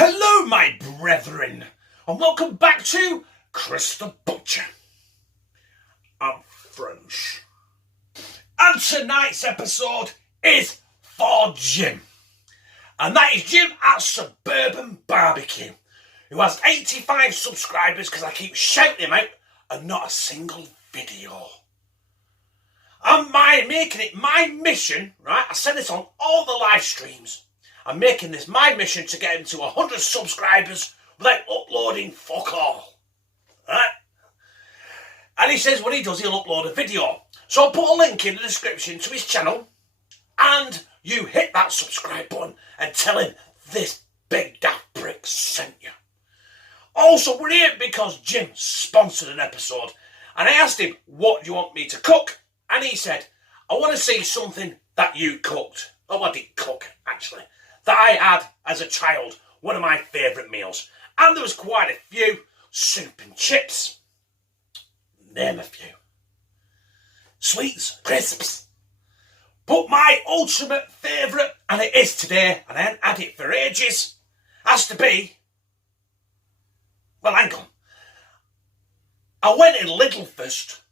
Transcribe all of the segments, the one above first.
Hello, my brethren, and welcome back to Chris the Butcher. I'm French. And tonight's episode is for Jim. And that is Jim at Suburban BBQ, who has 85 subscribers because I keep shouting him out and not a single video. I'm making it my mission, right? I said this on all the live streams. I'm making this my mission to get him to 100 subscribers without uploading fuck all. Right? And he says when he does, he'll upload a video. So I'll put a link in the description to his channel, and you hit that subscribe button and tell him this big daft prick sent you. Also, we're here because Jim sponsored an episode, and I asked him, what do you want me to cook? And he said, I want to see something that you cooked. Oh, I didn't cook, actually. That I had as a child, one of my favourite meals. And there was quite a few. Soup and chips. Name a few. Sweets, crisps. But my ultimate favourite, and it is today, and I haven't had it for ages, has to be... Well, hang on. I went in Lidl first.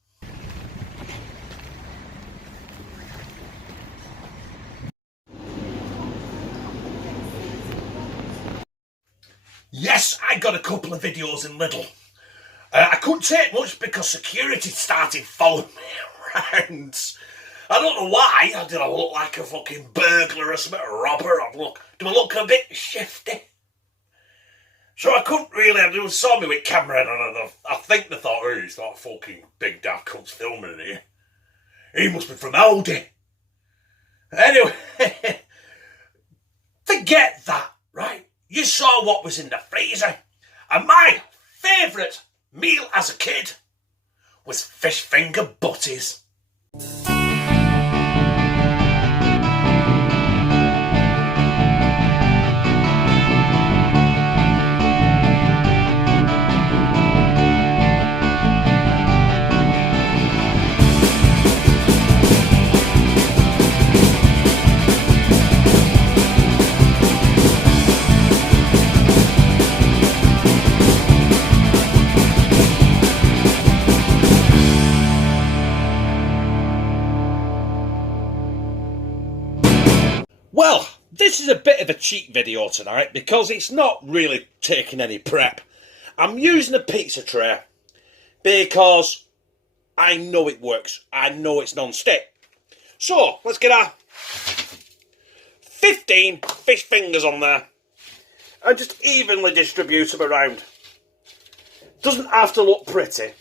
Yes, I got a couple of videos in Lidl. I couldn't take much because security started following me around. I don't know why. Did I look like a fucking burglar or something, a robber? Do I look a bit shifty? So I couldn't really. They saw me with camera and I think they thought, oh, he's that fucking big daft cunt's filming in here. He must be from Aldi. Anyway, forget that, right? You saw what was in the freezer, and my favourite meal as a kid was fish finger butties. Well, this is a bit of a cheat video tonight because it's not really taking any prep. I'm using a pizza tray because I know it works. I know it's non-stick. So, let's get our 15 fish fingers on there and just evenly distribute them around. Doesn't have to look pretty.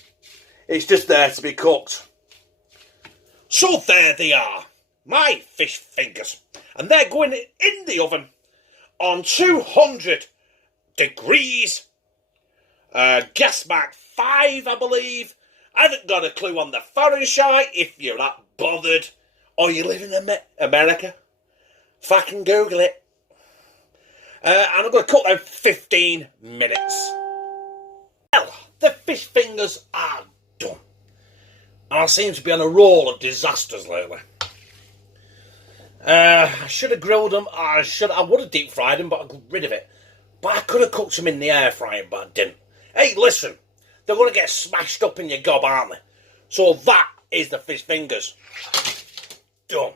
It's just there to be cooked. So there they are, my fish fingers. And they're going in the oven on 200 degrees. Gas mark 5, I believe. I haven't got a clue on the Fahrenheit if you're that bothered. Or you live in America. Fucking Google it. And I'm going to cook them 15 minutes. Well, the fish fingers are done. And I seem to be on a roll of disasters lately. I should have grilled them. I would have deep fried them, but I got rid of it. But I could have cooked them in the air fryer, but I didn't. Hey, listen, they're going to get smashed up in your gob, aren't they? So that is the fish fingers. Done.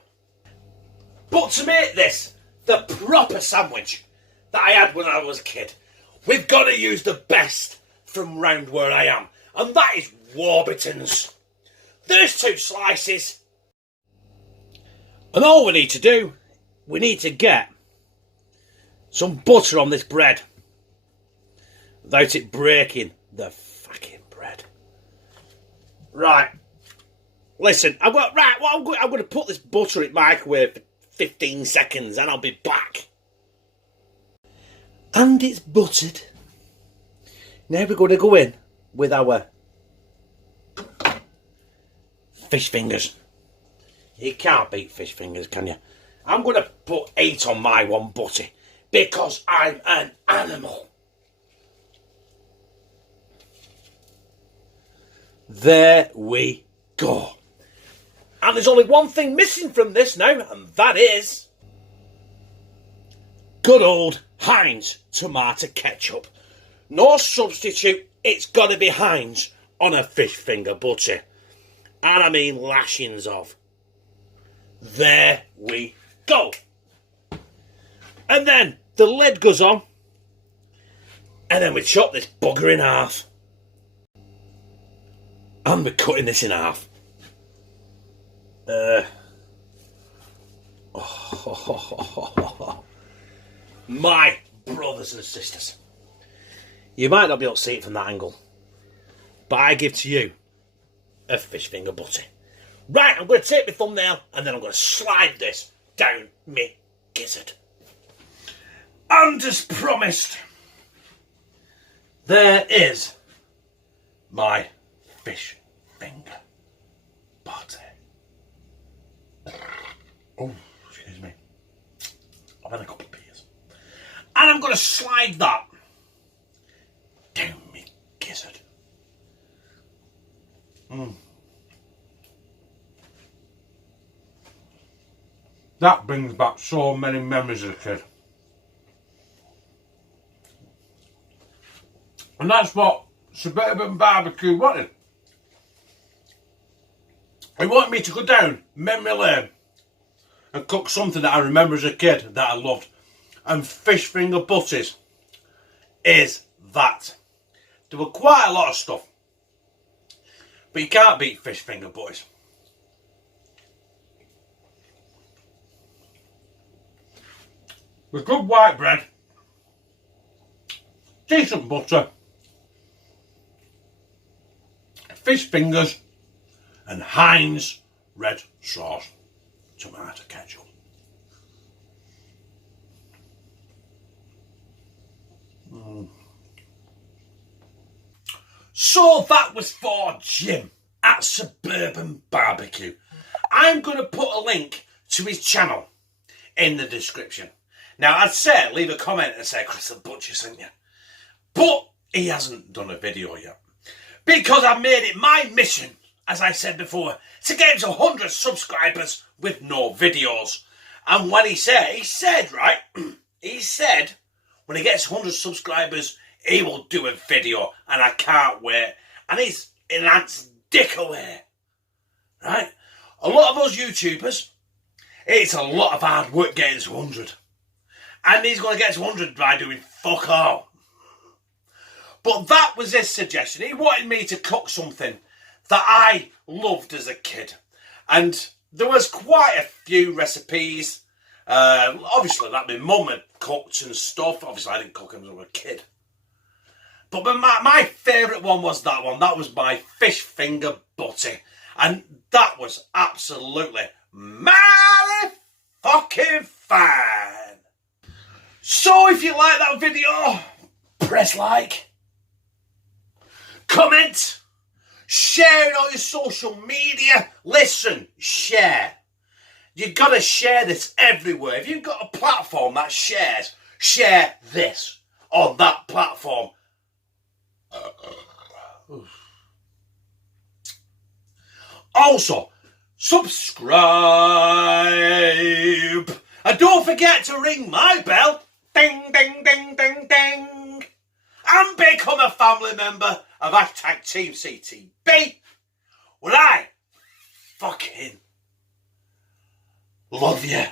But to make this the proper sandwich that I had when I was a kid, we've got to use the best from round where I am. And that is Warburton's. There's 2 slices. And all we need to do, we need to get some butter on this bread without it breaking the fucking bread. Right. Listen, I'm going to put this butter in the microwave for 15 seconds and I'll be back. And it's buttered. Now we're going to go in with our fish fingers. You can't beat fish fingers, can you? I'm going to put 8 on my one, Butty, because I'm an animal. There we go. And there's only one thing missing from this now, and that is good old Heinz tomato ketchup. No substitute, it's got to be Heinz on a fish finger butty. And I mean lashings of. There we go. And then the lid goes on. And then we chop this bugger in half. And we're cutting this in half. My brothers and sisters. You might not be able to see it from that angle, but I give to you a fish finger butty. Right, I'm going to take my thumbnail and then I'm going to slide this down me gizzard. And as promised, there is my fish finger butty. Oh, excuse me. I've had a couple of beers. And I'm going to slide that down me gizzard. That brings back so many memories as a kid. And that's what Suburban BBQ wanted. He wanted me to go down memory lane and cook something that I remember as a kid that I loved. And fish finger butties is that. There were quite a lot of stuff, but you can't beat fish finger butties. With good white bread, decent butter, fish fingers, and Heinz red sauce tomato ketchup. So that was for Jim at Suburban BBQ. I'm going to put a link to his channel in the description. Now, I'd say leave a comment and say Chris the Butcher sent you. But he hasn't done a video yet. Because I made it my mission, as I said before, to get him to 100 subscribers with no videos. And when he said, right, he said, when he gets 100 subscribers, he will do a video, and I can't wait. And he's in Ant's dick away, right? A lot of us YouTubers, it's a lot of hard work getting to 100. And he's going to get to 100 by doing fuck all. But that was his suggestion. He wanted me to cook something that I loved as a kid. And there was quite a few recipes. Obviously, that my mum had cooked and stuff. Obviously, I didn't cook them as I was a kid. But my favourite one was that one. That was my fish finger butty. And that was absolutely mighty fucking fine. So if you like that video, press like, comment, share it on your social media. Listen, share. You've got to share this everywhere. If you've got a platform that shares, share this on that platform. Also, subscribe. And don't forget to ring my bell. Ding, ding, ding, ding, ding. And become a family member of #Team CTB. Well, I fucking love you.